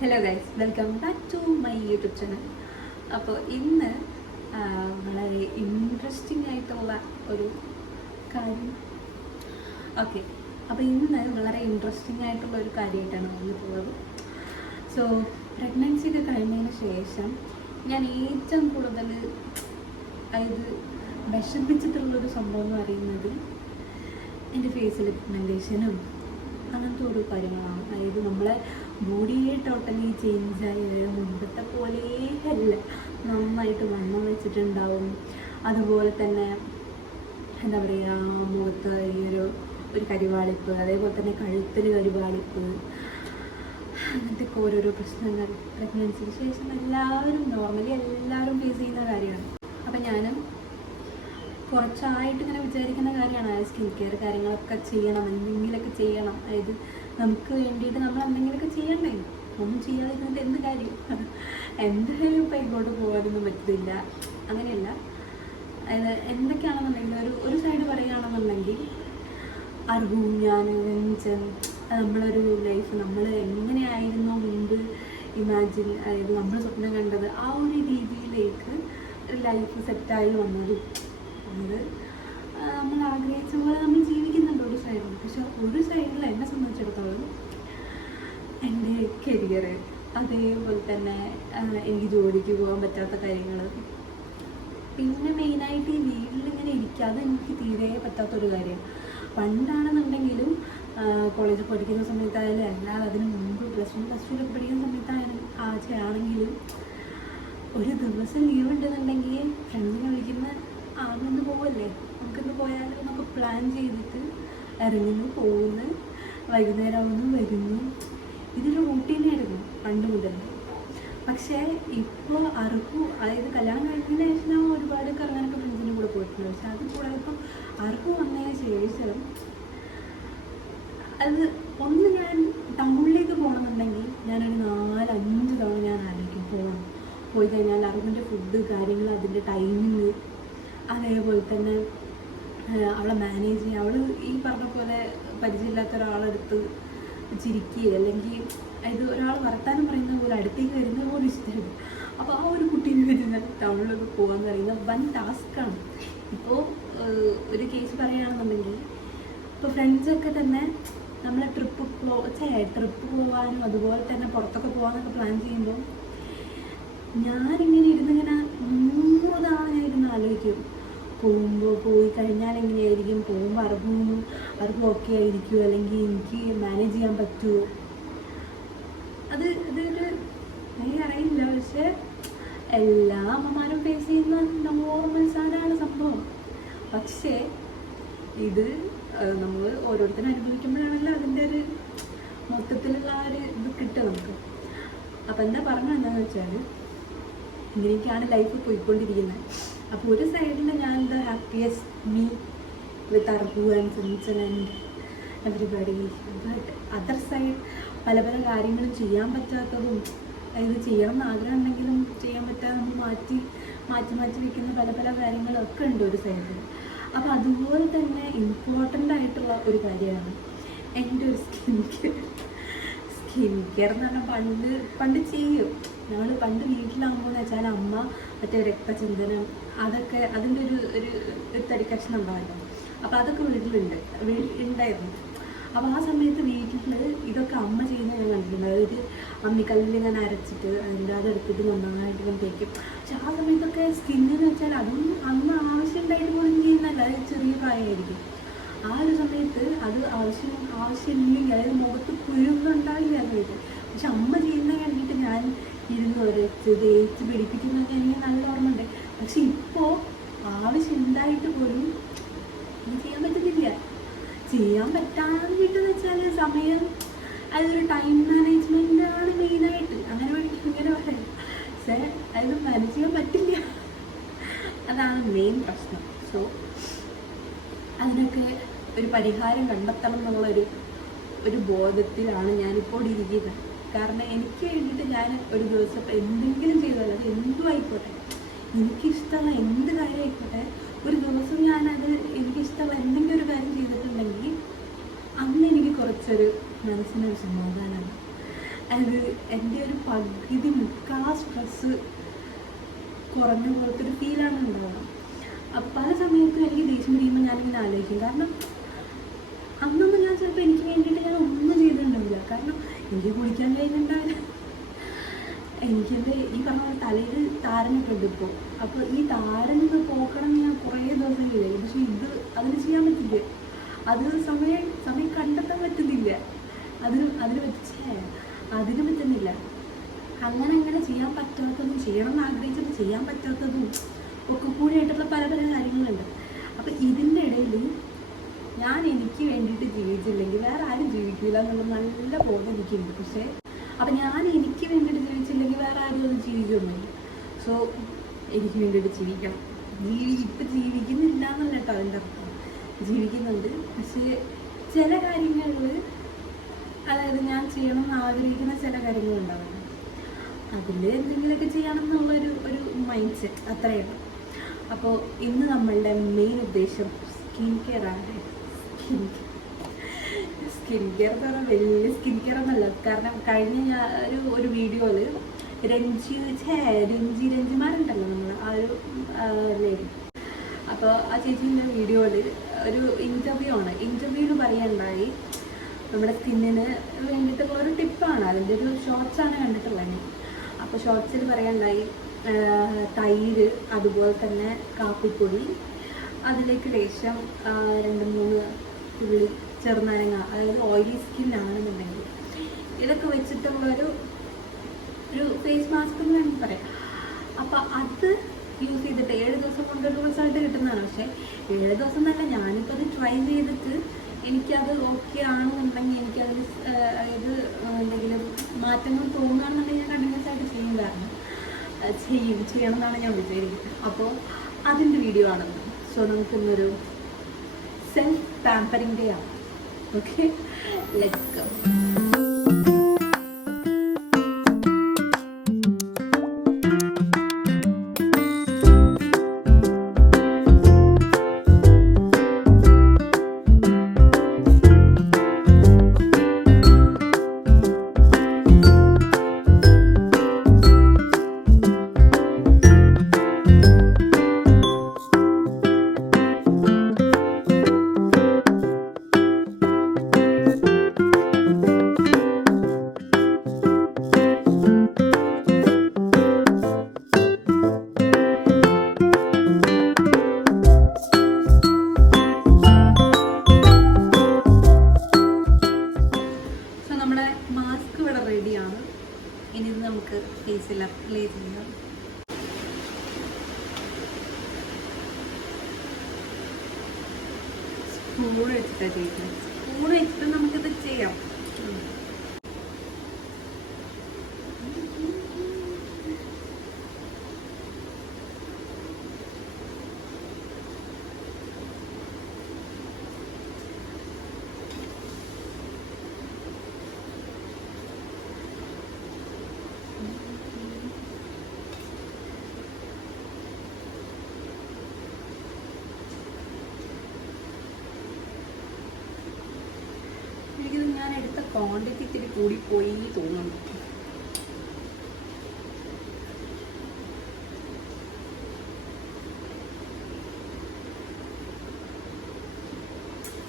Hello guys, welcome back to my YouTube channel. അപ്പോൾ ഇന്ന് വളരെ ഇൻട്രസ്റ്റിംഗ് ആയിട്ടുള്ള ഒരു കാര്യം. ഓക്കെ, അപ്പോൾ ഇന്ന് വളരെ ഇൻട്രസ്റ്റിംഗ് ആയിട്ടുള്ള ഒരു കാര്യമായിട്ടാണ് വന്നിട്ടുള്ളത്. സോ പ്രഗ്നൻസി ഒക്കെ കഴിഞ്ഞതിന് ശേഷം ഞാൻ ഏറ്റവും കൂടുതൽ അതായത് വിഷമിച്ചിട്ടുള്ളൊരു സംഭവം എന്ന് പറയുന്നത് എൻ്റെ ഫേസിൽ പിഗ്മെൻറ്റേഷനും അങ്ങനത്തെ ഓരോ കാര്യങ്ങളാണ്. അതായത് നമ്മളെ ബോഡിയെ ടോട്ടലി ചേഞ്ചായി മുമ്പത്തെ പോലെ അല്ല, നന്നായിട്ട് വണ്ണം വെച്ചിട്ടുണ്ടാവും. അതുപോലെ തന്നെ എന്താ പറയുക, മുഖത്ത് ഈ ഒരു കരിവാളിപ്പ്, അതേപോലെ തന്നെ കഴുത്തിൽ കരിവാളിപ്പ്, അങ്ങനത്തെ ഓരോരോ പ്രശ്നങ്ങൾ പ്രഗ്നൻസിക്ക് ശേഷം നോർമലി എല്ലാവരും ഫേസ് ചെയ്യുന്ന കാര്യമാണ്. അപ്പം ഞാനും കുറച്ചായിട്ട് ഇങ്ങനെ വിചാരിക്കുന്ന കാര്യമാണ് സ്കിൻ കെയർ കാര്യങ്ങളൊക്കെ ചെയ്യണം, എന്തെങ്കിലുമൊക്കെ ചെയ്യണം. അതായത് നമുക്ക് വേണ്ടിയിട്ട് നമ്മൾ എന്തെങ്കിലുമൊക്കെ ചെയ്യണ്ടേ, ഒന്നും ചെയ്യാതിരുന്നിട്ട് എന്ത് കാര്യം. എന്തായാലും ഇപ്പം ഇങ്ങോട്ട് പോകാനൊന്നും പറ്റില്ല. അങ്ങനെയല്ല, അതായത് എന്തൊക്കെയാണെന്നുണ്ടെങ്കിൽ ഒരു സൈഡ് പറയുകയാണെന്നുണ്ടെങ്കിൽ അറിവും ഞാൻ നമ്മളൊരു ലൈഫ് നമ്മൾ എങ്ങനെയായിരുന്നു മുമ്പ് ഇമാജിൻ, അതായത് നമ്മൾ സ്വപ്നം കണ്ടത് ആ ഒരു രീതിയിലേക്ക് ലൈഫ് സെറ്റായി വന്നതും അത് നമ്മൾ ആഗ്രഹിച്ച പോലെ നമ്മൾ ജീവിക്കുന്നുണ്ട് ഒരു സൈഡിൽ. പക്ഷെ ഒരു സൈഡിൽ എന്നെ സംബന്ധിച്ചിടത്തോളം എൻ്റെ കരിയർ, അതേപോലെ തന്നെ എനിക്ക് ജോലിക്ക് പോകാൻ പറ്റാത്ത കാര്യങ്ങൾ, പിന്നെ മെയിനായിട്ട് ഈ വീട്ടിലിങ്ങനെ ഇരിക്കാതെ എനിക്ക് തീരെ പറ്റാത്തൊരു കാര്യം. പണ്ടാണെന്നുണ്ടെങ്കിലും കോളേജിൽ പഠിക്കുന്ന സമയത്തായാലും അല്ലാതെ അതിന് മുമ്പ് പ്ലസ് ടുവിലൊക്കെ പഠിക്കുന്ന സമയത്താണെങ്കിലും ഒരു ദിവസം ലീവ് ഉണ്ടെന്നുണ്ടെങ്കിൽ ഫ്രണ്ട്സിനെ വിളിക്കുന്ന ആദ്യമൊന്ന് പോവല്ലേ, നമുക്കിന്ന് പോയാലോ എന്നൊക്കെ പ്ലാൻ ചെയ്തിട്ട് ഇറങ്ങുന്നു, പോകുന്നു, വൈകുന്നേരം ആവുന്നു, വരുന്നു. ഇതൊരു റൂട്ടീനായിരുന്നു പണ്ട് മുതൽ. പക്ഷേ ഇപ്പോൾ അതായത് കല്യാണം കഴിഞ്ഞതിന് ശേഷം ഞാൻ ഒരുപാട് കറങ്ങാനൊക്കെ ഫ്രണ്ട്സിൻ്റെ കൂടെ പോയിട്ടുണ്ട്. പക്ഷെ അത് കൂടാതെ ഇപ്പം അറുപ്പ് വന്നതിന് ശേഷം അത് ഞാൻ ടൗണിലേക്ക് പോകണമെന്നുണ്ടെങ്കിൽ ഞാനൊരു 4-5 തവണ ഞാൻ ആലോചിക്കും പോയി കഴിഞ്ഞാൽ അറിവിൻ്റെ ഫുഡ് കാര്യങ്ങൾ, അതിൻ്റെ ടൈമിങ്, അതേപോലെ തന്നെ അവളെ മാനേജ് ചെയ്യുക. അവൾ ഈ പറഞ്ഞ പോലെ പരിചയമില്ലാത്ത ഒരാളെടുത്ത് ചിരിക്കുക, അല്ലെങ്കിൽ ഇത് ഒരാൾ വർത്താനം പറയുന്നത് പോലെ അടുത്തേക്ക് വരുന്നത് പോലും ഇഷ്ടമാണ്. അപ്പോൾ ആ ഒരു കുട്ടീനെ വരുന്ന ടൗണിലൊക്കെ പോകാമെന്ന് പറയുന്നത് വൻ ടാസ്ക്കാണ്. ഇപ്പോൾ ഒരു കേസ് പറയുകയാണെന്നുണ്ടെങ്കിൽ ഇപ്പോൾ ഫ്രണ്ട്സൊക്കെ തന്നെ നമ്മൾ ട്രിപ്പ് പോകാനും അതുപോലെ തന്നെ പുറത്തൊക്കെ പോകാനൊക്കെ പ്ലാൻ ചെയ്യുമ്പോൾ ഞാനിങ്ങനെ ഇരുന്നിങ്ങനെ 100 തവണ ഞാൻ ഇരുന്ന് ആലോചിക്കും, പോയി കഴിഞ്ഞാൽ എങ്ങനെയായിരിക്കും, പോകുമ്പോൾ അറിവും ഓക്കെ ആയിരിക്കുമോ, അല്ലെങ്കിൽ എനിക്ക് മാനേജ് ചെയ്യാൻ പറ്റുമോ, അതൊരു എനിക്ക് അറിയില്ല. പക്ഷെ എല്ലാ അമ്മമാരും ഫേസ് ചെയ്യുന്ന നോർമൽ സാധനമാണ് സംഭവം. പക്ഷേ ഇത് നമ്മൾ ഓരോരുത്തരും അനുഭവിക്കുമ്പോഴാണല്ലോ അതിൻ്റെ ഒരു മൊത്തത്തിലുള്ള ആ ഒരു ഇത് കിട്ടുക നമുക്ക്. അപ്പം എന്താ പറഞ്ഞത് എന്താണെന്ന് വെച്ചാൽ, ഇങ്ങനെയൊക്കെയാണ് ലൈഫ് പോയിക്കൊണ്ടിരിക്കുന്നത്. അപ്പോൾ ഒരു സൈഡിൽ ഞാൻ the happiest me with Arbu and Sinson and everybody, but other side പല കാര്യങ്ങളും ചെയ്യാൻ പറ്റാത്തതും, അതായത് ചെയ്യണം എന്ന് ആഗ്രഹം ഉണ്ടെങ്കിലും ചെയ്യാൻ പറ്റാതെ നമ്മൾ മാറ്റി വെക്കുന്ന പല കാര്യങ്ങളൊക്കെ ഉണ്ട് ഒരു സൈഡിൽ. അപ്പോൾ അതുപോലെ തന്നെ ഇമ്പോർട്ടൻ്റ് ആയിട്ടുള്ള ഒരു കാര്യമാണ് എൻ്റെ ഒരു സ്കിൻ കെയർ എന്ന് പറഞ്ഞാൽ പണ്ട് ചെയ്യും. ഞങ്ങൾ പണ്ട് വീട്ടിലാകുമ്പോൾ എന്ന് വെച്ചാൽ അമ്മ മറ്റേ രക്തചന്ദനം അതൊക്കെ അതിൻ്റെ ഒരു തടി കഷ്ണം ഉണ്ടാവല്ലോ, അപ്പോൾ അതൊക്കെ ഉണ്ടായിരുന്നു. അപ്പോൾ ആ സമയത്ത് വീട്ടിൽ ഇതൊക്കെ അമ്മ ചെയ്യുന്നത് ഞാൻ കണ്ടിട്ടുണ്ട്. അതായത് അമ്മിക്കല്ലിൽ ഇങ്ങനെ അരച്ചിട്ട് അതെടുത്തിട്ട് നന്നായിട്ട് ഇങ്ങനെ തേക്കും. പക്ഷെ ആ സമയത്തൊക്കെ സ്കിന്നെന്ന് വെച്ചാൽ അതൊന്നും അന്ന് ആവശ്യം ഉണ്ടായിട്ട് പോലും ചെയ്യുന്നല്ല, അത് ചെറിയ പ്രായമായിരിക്കും. ആ ഒരു സമയത്ത് അത് ആവശ്യമില്ലെങ്കിൽ, അതായത് മുഖത്ത് കുരുവൊന്നും ഉണ്ടാവില്ല ആ സമയത്ത്. പക്ഷെ അമ്മ ചെയ്യുന്നത് കണ്ടിട്ട് ഞാൻ ഇരുന്ന് തേച്ച് പിടിപ്പിക്കുന്നതൊക്കെ എനിക്ക് നല്ല ഓർമ്മയുണ്ട്. പക്ഷെ ഇപ്പോൾ ആവശ്യം ഉണ്ടായിട്ട് പോലും എനിക്ക് ചെയ്യാൻ പറ്റുന്നില്ല. ചെയ്യാൻ പറ്റാന്ന് വെച്ചാൽ സമയം, അതൊരു ടൈം മാനേജ്മെൻ്റ് ആണ് മെയിനായിട്ട്. അങ്ങനെ പറയാം. പക്ഷേ അത് മാനേജ് ചെയ്യാൻ പറ്റില്ല, അതാണ് മെയിൻ പ്രശ്നം. സോ അതിനൊക്കെ ഒരു പരിഹാരം കണ്ടെത്തണം എന്നുള്ളൊരു ബോധത്തിലാണ് ഞാനിപ്പോൾ ഇരിക്കുന്നത്. കാരണം എനിക്ക് വേണ്ടിയിട്ട് ഞാൻ ഒരു ദിവസം എന്തെങ്കിലും ചെയ്താൽ, അത് എന്തും ആയിക്കോട്ടെ, എനിക്കിഷ്ടമുള്ള എന്ത് കാര്യം ആയിക്കോട്ടെ, ഒരു ദിവസം ഞാനത് എനിക്കിഷ്ടമുള്ള എന്തെങ്കിലും ഒരു കാര്യം ചെയ്തിട്ടുണ്ടെങ്കിൽ അന്ന് എനിക്ക് കുറച്ചൊരു മനസ്സിനൊരു സമാധാനമാണ്. അത് എൻ്റെ ഒരു പകുതി മുക്കാൽ സ്ട്രെസ്സ് കുറഞ്ഞ പോലത്തെ ഒരു ഫീലാണ് ഉണ്ടാവുക. പല സമയത്തും എനിക്ക് ദേഷ്യം പിടിക്കുമ്പോൾ ഞാനിങ്ങനെ ആലോചിക്കും. കാരണം അന്നൊന്നും ഞാൻ ചിലപ്പോൾ എനിക്ക് വേണ്ടിയിട്ട് ഞാൻ ഒന്നും ചെയ്തിട്ടുണ്ടാവില്ല. കാരണം എനിക്ക് കുളിക്കാൻ കഴിയുന്നുണ്ടാവില്ല. എനിക്കെൻ്റെ ഈ പറഞ്ഞ പോലെ തലയിൽ താരനൊക്കെ ഉണ്ട് ഇപ്പോൾ. അപ്പോൾ ഈ താരനൊക്കെ പോക്കണം ഞാൻ കുറേ ദിവസം ചെയ്തേ. പക്ഷെ ഇത് അതിന് ചെയ്യാൻ പറ്റില്ല. അത് സമയം കണ്ടെത്താൻ പറ്റുന്നില്ല. അതിന് പറ്റുന്നില്ല. അങ്ങനെ ചെയ്യാൻ പറ്റാത്തതും ചെയ്യണമെന്ന് ആഗ്രഹിച്ചത് ചെയ്യാൻ പറ്റാത്തതും ഒക്കെ കൂടിയായിട്ടുള്ള പല കാര്യങ്ങളുണ്ട്. അപ്പം ഇതിൻ്റെ ഇടയിൽ ഞാൻ എനിക്ക് വേണ്ടിയിട്ട് ജീവിച്ചില്ലെങ്കിൽ വേറെ ആരും ജീവിക്കില്ല എന്നുള്ള നല്ല ബോധം എനിക്കുണ്ട്. പക്ഷേ അപ്പം ഞാൻ എനിക്ക് വേണ്ടിയിട്ട് ജീവിച്ചില്ലെങ്കിൽ വേറെ ആരും അത് ജീവിക്കൊന്നുമില്ല. സോ എനിക്ക് വേണ്ടിയിട്ട് ജീവിക്കണം. ഇപ്പം ജീവിക്കുന്നില്ല എന്നല്ല കേട്ടോ അതിൻ്റെ അർത്ഥം. ജീവിക്കുന്നുണ്ട്. പക്ഷേ ചില കാര്യങ്ങളിൽ, അതായത് ഞാൻ ചെയ്യണം എന്ന് ആഗ്രഹിക്കുന്ന ചില കാര്യങ്ങളുണ്ടാവും. അതിൽ എന്തെങ്കിലുമൊക്കെ ചെയ്യണം എന്നുള്ളൊരു മൈൻഡ് സെറ്റ് അത്രയാണ്. അപ്പോൾ ഇന്ന് നമ്മളുടെ മെയിൻ ഉദ്ദേശം സ്കിൻ കെയർ ആണ്. സ്കിൻ കെയർ എന്ന് പറഞ്ഞാൽ വലിയ സ്കിൻ കെയർ ഒന്നല്ല. കാരണം കഴിഞ്ഞ ഒരു വീഡിയോയിൽ രഞ്ജിമാരുണ്ടല്ലോ നമ്മൾ ആ ഒരു ലേഡി. അപ്പോൾ ആ ചേച്ചീൻ്റെ വീഡിയോയിൽ ഒരു ഇൻ്റർവ്യൂവിൽ പറയുകയുണ്ടായി, നമ്മുടെ സ്കിന്നിന് വേണ്ടിയിട്ടുള്ള ഒരു ടിപ്പാണ്. അതിൻ്റെ ഒരു ഷോർട്സാണ് കണ്ടിട്ടുള്ളത്. അപ്പോൾ ഷോർട്സിൽ പറയുകയുണ്ടായി, തൈര്, അതുപോലെ തന്നെ കാപ്പിപ്പൊടി, അതിലേക്ക് ലേശം 2-3 തുള്ളി ചെറുനാരങ്ങ, അതായത് ഓയിലി സ്കിൻ ആണെന്നുണ്ടെങ്കിൽ ഇതൊക്കെ വെച്ചിട്ടുള്ളൊരു ഫേസ് മാസ്ക് എന്ന് വേണമെങ്കിൽ പറയാം. അപ്പോൾ അത് യൂസ് ചെയ്തിട്ട് 7 ദിവസം കൊണ്ടൊരു റിസൾട്ട് കിട്ടുന്നതാണ്. പക്ഷേ 7 ദിവസം തന്നെ ഞാനിപ്പോൾ അത് ട്രൈ ചെയ്തിട്ട് എനിക്കത് ഓക്കെ ആണെന്നുണ്ടെങ്കിൽ, എനിക്കതിൽ അതായത് എന്തെങ്കിലും മാറ്റങ്ങൾ തോന്നുകയാണെന്നുണ്ടെങ്കിൽ ഞാൻ കണ്ടിന്യൂസ് ആയിട്ട് ചെയ്യണം എന്നാണ് ഞാൻ വിചാരിക്കുന്നത്. അപ്പോൾ അതിൻ്റെ വീഡിയോ ആണെന്ന്. സോ നമുക്കിന്നൊരു സെൽഫ് പാമ്പറിംഗ് ഡേ ആണ്. Okay, let's go. ഇനി ഇത് നമുക്ക് ഫേസിൽ അപ്ലൈ ചെയ്യാം. സ്പൂൺ വെച്ചിട്ടാണ് ചെയ്യുന്നത്. സ്പൂൺ വെച്ചിട്ട് നമുക്കിത് ചെയ്യാം. ഞാൻ എടുത്ത ക്വാണ്ടിറ്റി ഇത്തിരി കൂടിപ്പോയി തോന്നുന്നു.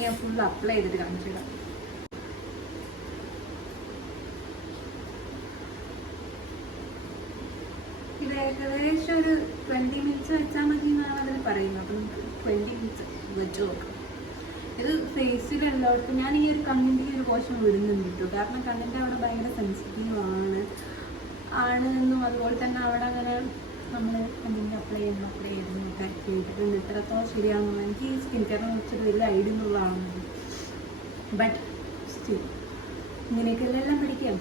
ഞാൻ ഫുൾ അപ്ലൈ ചെയ്തിട്ട് കാണിച്ചിടാം. ഇത് ഏകദേശം ഒരു 20 മിനിറ്റ്സ് വെച്ചാൽ മതി എന്നാണ് അതിൽ പറയുന്നത്. അപ്പം നമുക്ക് 20 മിനിറ്റ്സ് വെച്ച് നോക്കാം. ഇത് ഫേസിൽ എല്ലാവർക്കും ഞാൻ ഈ ഒരു കണ്ണിൻ്റെ ഒരു പോർഷൻ വിടുന്നുണ്ട് കേട്ടോ. കാരണം കണ്ണിൻ്റെ അവിടെ ഭയങ്കര സെൻസിറ്റീവ് എന്നും അതുപോലെ തന്നെ അവിടെ അങ്ങനെ നമ്മൾ എന്തെങ്കിലും അപ്ലൈ ചെയ്യുന്നൊക്കെ ചെയ്തിട്ടുണ്ട്. ഇത്രത്തോളം ശരിയാണെന്നുള്ള എനിക്ക് ഈ സ്കിൻ കെയറിനെ കുറിച്ചൊരു വലിയ ഐഡിയ എന്നുള്ളതാണെന്നത്. ബട്ട് സ്റ്റിൽ ഇങ്ങനെയൊക്കെയല്ല എല്ലാം പഠിക്കാം.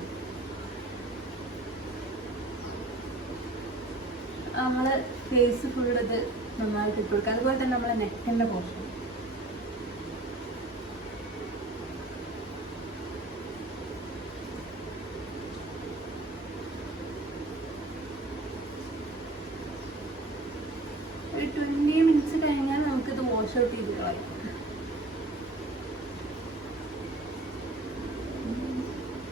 നമ്മൾ ഫേസ് ഫുള്ളത് നന്നായിട്ട് ഇട്ട് കൊടുക്കുക. അതുപോലെ തന്നെ നമ്മളെ നെക്കിൻ്റെ പോർഷൻ ഒരു 20 മിനിറ്റ്സ് കഴിഞ്ഞാൽ നമുക്കിത് വാഷ് ഔട്ട് ചെയ്ത് കളയാം.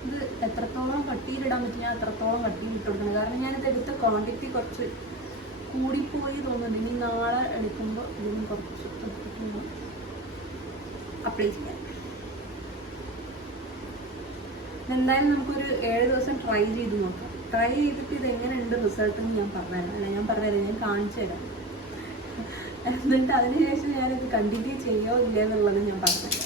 ഇത് എത്രത്തോളം കട്ടി കൊടുക്കാൻ പറ്റും ഞാൻ അത്രത്തോളം കട്ടിങ് ഇട്ട് കൊടുക്കണം. കാരണം ഞാനിത് എടുത്ത ക്വാണ്ടിറ്റി കുറച്ച് കൂടിപ്പോയി തോന്നുന്നുണ്ട്. ഇനി നാളെ എടുക്കുമ്പോൾ ഇതിനും കുറച്ച് അപ്ലൈ ചെയ്യാം. എന്തായാലും നമുക്കൊരു 7 ദിവസം ട്രൈ ചെയ്ത് നോക്കാം. ട്രൈ ചെയ്തിട്ട് ഇത് എങ്ങനെയുണ്ട് റിസൾട്ട് എന്ന് ഞാൻ പറഞ്ഞുതരാം. അല്ല ഞാൻ പറഞ്ഞുതരാം, ഞാൻ കാണിച്ചു തരാം. എന്നിട്ട് അതിനുശേഷം ഞാനിത് കണ്ടിന്യൂ ചെയ്യോ ഇല്ല എന്നുള്ളത് ഞാൻ പറഞ്ഞുതരാം.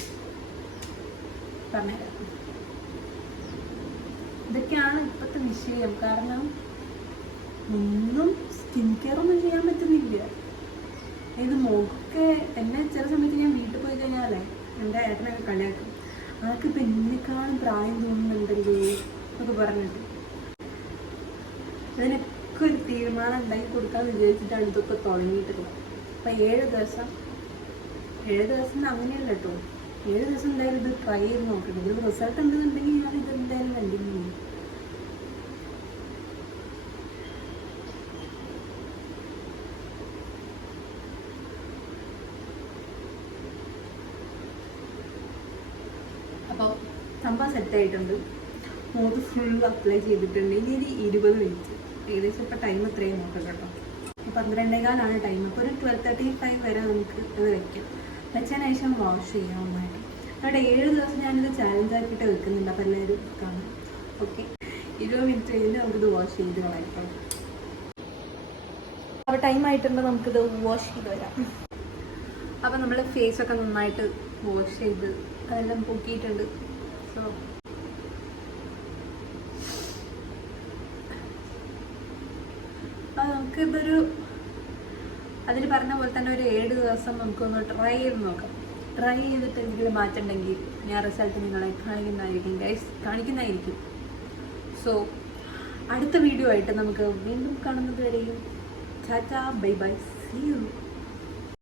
ഇതൊക്കെയാണ് ഇപ്പോഴത്തെ വിഷയം. കാരണം ഒന്നും സ്കിൻ കെയർ ഒന്നും ചെയ്യാൻ പറ്റുന്നില്ല. ഇത് മുഖമൊക്കെ എന്നെ ചില സമയത്ത് ഞാൻ വീട്ടിൽ പോയി കഴിഞ്ഞാലേ എൻ്റെ ഏട്ടനൊക്കെ കളിയാക്കും, അതൊക്കെ ഇപ്പം എന്നെക്കാളും പ്രായം തോന്നുന്നുണ്ടല്ലോ എന്നൊക്കെ പറഞ്ഞിട്ട്. ഇതിനൊക്കെ ഒരു തീരുമാനം ഉണ്ടാക്കി കൊടുക്കാമെന്ന് വിചാരിച്ചിട്ടാണ് ഇതൊക്കെ തുടങ്ങിയിട്ടുള്ളത്. അപ്പം 7 ദിവസം അങ്ങനെയല്ല കേട്ടോ, 7 ദിവസം എന്തായാലും ഇത് ട്രൈ ചെയ്ത് നോക്കണം. ഇതിൽ റിസൾട്ട് ഉണ്ടെന്നുണ്ടെങ്കിൽ ഞാൻ ഇത് എന്തായാലും കണ്ടിന്യൂ ചെയ്യും. അപ്പോൾ സംഭവം സെറ്റായിട്ടുണ്ട്. മുഖത്ത് ഫുൾ അപ്ലൈ ചെയ്തിട്ടുണ്ട്. ഇനി ഒരു 20 മിനിറ്റ് ഏകദേശം ഇപ്പോൾ ടൈം എത്രയും നോക്കാം കേട്ടോ. 12:15 ടൈം. അപ്പോൾ ഒരു 12:35 വരെ നമുക്ക് ഇത് വയ്ക്കാം. വെച്ചതിന് ശേഷം വാഷ് ചെയ്യാം നന്നായിട്ട്. അവിടെ 7 ദിവസം ഞാനിത് ചാലഞ്ച് ആക്കിയിട്ട് വെക്കുന്നുണ്ട്. അപ്പോൾ എല്ലാവരും കാണാം. ഓക്കെ, 20 മിനിറ്റ് കഴിഞ്ഞ് നമുക്കിത് വാഷ് ചെയ്ത് കളയാം. അപ്പോൾ ടൈം ആയിട്ടുണ്ട്, നമുക്കിത് വാഷ് ചെയ്ത് വരാം. അപ്പോൾ നമ്മൾ ഫേസൊക്കെ നന്നായിട്ട് വാഷ് ചെയ്ത് അതെല്ലാം പൊക്കിയിട്ടുണ്ട്. സോ അപ്പോൾ നമുക്കിതൊരു അതിന് പറഞ്ഞ പോലെ തന്നെ ഒരു 7 ദിവസം നമുക്കൊന്ന് ട്രൈ ചെയ്ത് നോക്കാം. ട്രൈ ചെയ്തിട്ട് എന്തെങ്കിലും മാറ്റം ഉണ്ടെങ്കിൽ ഞാൻ റിസൾട്ട് നിങ്ങളെ കാണിക്കുന്നതായിരിക്കും. സോ അടുത്ത വീഡിയോ ആയിട്ട് നമുക്ക് വീണ്ടും കാണുന്നത് വരെയും tata bye bye, see U.